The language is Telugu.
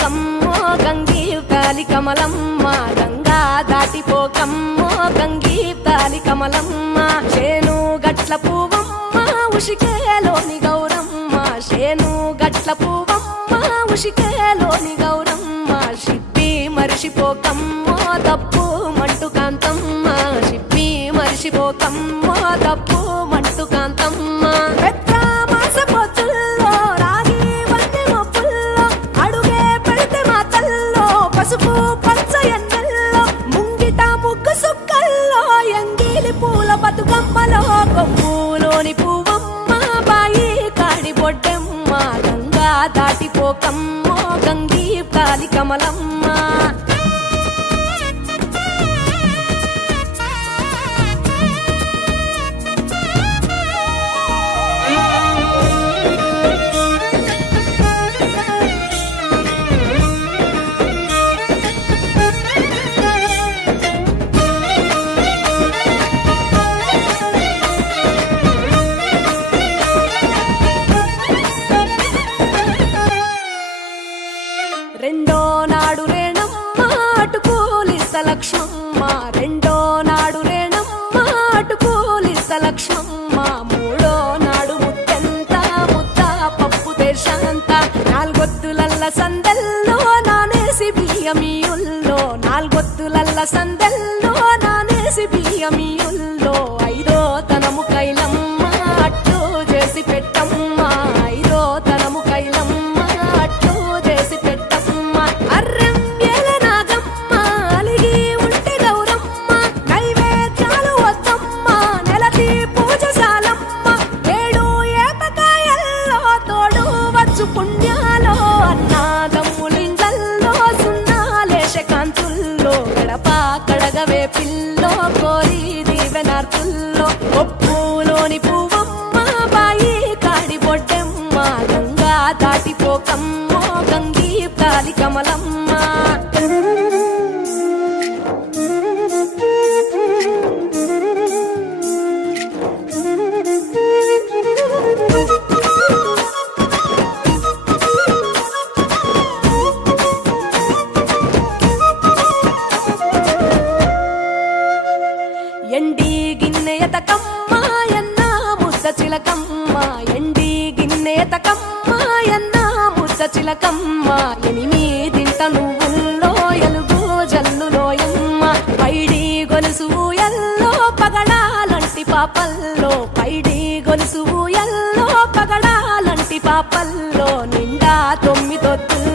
దాటిపోకమ్మో గంగీ తాలి కమలమ్మ గంగా దాటిపోకమ్మో గంగీ తాలి కమలమ్మ చేను గట్ల పువ్వమ్మ ఉషికేలోని గౌరమ్మ చేను గట్ల పువ్వమ్మ ఉషికేలోని గౌరమ్మ షిప్పి మరిషిపోకమ్మో తప్పు మంటు కాంతమ్మ షిప్పి మరిషిపోకమ్మో తప్పు మంటు కాంతమ్మ పసుపు పచ్చ ఎన్నెల్లో ముంగిట ముగ్గు సుక్కల్లో ఎంగిలి పూల బతుకమ్మలో కొమ్ములోని పువ్వమ్మ బాయి కాడి బొడ్డెమ్మ గంగా దాటిపోకమ్మో గంగీ తాలి కమలమ్మ రెండో నాడు రేణమ్మ అటుకూలిస్త లక్ష్మమ్మ రెండో నాడు రేణమ్మ అటుకూలిస్త లక్ష్మమ్మ మూడో నాడు ముత్తెంత ముద్ద పప్పు దేశంత నాలుగొత్తులల్ల సందెల్లో నానేసి బియ్యమియుల్లో నాలుగొత్తులల్ల సందెల్లో నానేసి బియ్యమియుల్లో ఐదో తనము కైలమ్మ అట్టు చేసి పెట్టమ్మ ఐదో తనము కైలమ్మ అట్టు చేసి పుణ్యాలో అన్నాదమ్ములిండ్లల్లో సున్నాలేశ కాంతుల్లో గడప కడగవే పిల్లో కోరి దీవెనార్తుల్లో ఒప్పులోని పువ్వమ్మ బాయి కాడి బొడ్డెమ్మ గంగా దాటిపోకమ్మో గంగీ తాలి కమలమ్మ ఎండి గిన్నెయతకమ్మ ఎన్న ముద్ద చిలకమ్మ ఎండి గిన్నెయతకమ్మ ఎన్న ముద్ద చిలకమ్మ ఎనిమిదింట నువ్వుల్లో ఎలుగు జల్లులోయమ్మ పైడి గొలుసు ఎల్లో పగడాలంటి పాపల్లో పైడి గొలుసు ఎల్లో పగడాలంటి పాపల్లో నిండా 9